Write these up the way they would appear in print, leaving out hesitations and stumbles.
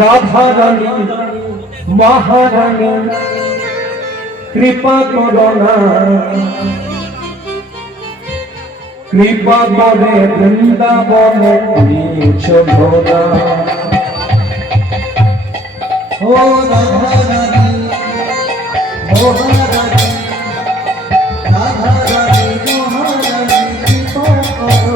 রাধা রানী মহারানী কৃপা করোনা কৃপা করে বৃন্দাবনে চলো না। ও রাধা রানী মহারানী রাধা রানী মহারানী কৃপা করো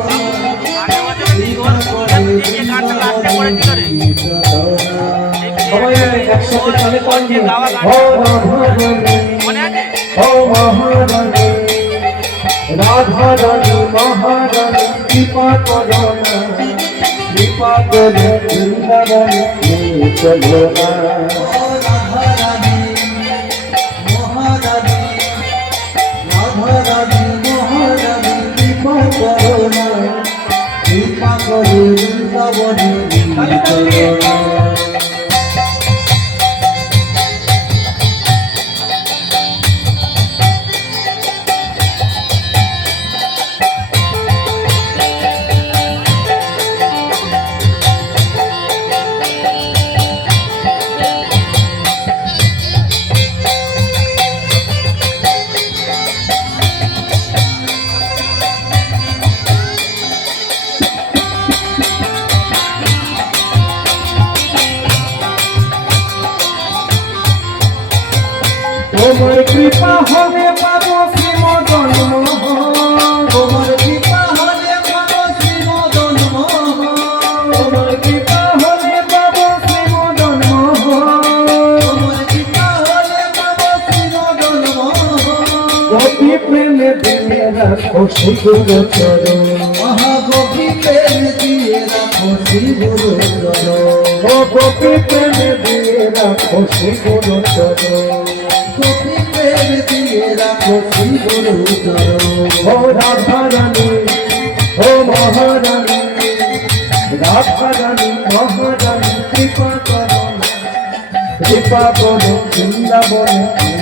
সবাই একসাথে চলে পারবে। ও মহারানী ও মহারানী রাধা রানী মহারানী কৃপা করো না কৃপা করে বৃন্দাবনে চলো না। রাধা রানী মহারানী রাধা রানী মহারানী কৃপা করো না কৃপা করে বৃন্দাবনে চলো না। তোমার কৃপা হবে পাবো শ্রীমদন মোহন তোমার কৃপা হলে পাবো শ্রীমদন মোহন তোমার কৃপা হলে পাবো শ্রীমদন মোহন তোমার কৃপা হলে পাবো শ্রীমদন মোহন গোপী প্রেমে দিয়ে রাখো শ্রী গুরু চরণ মহাগোপী প্রেম দিয়ে রাখো শ্রী গুরু চরণ ও গোপী প্রেমে দিয়ে রাখো শ্রী গুরু চরণ গোপী প্রেম দিয়ে রাখো শ্রী গুরু চরণ ও রাধা রানী ও মহারানী রাধা রানী মহারানী কৃপা করো বৃন্দাবনে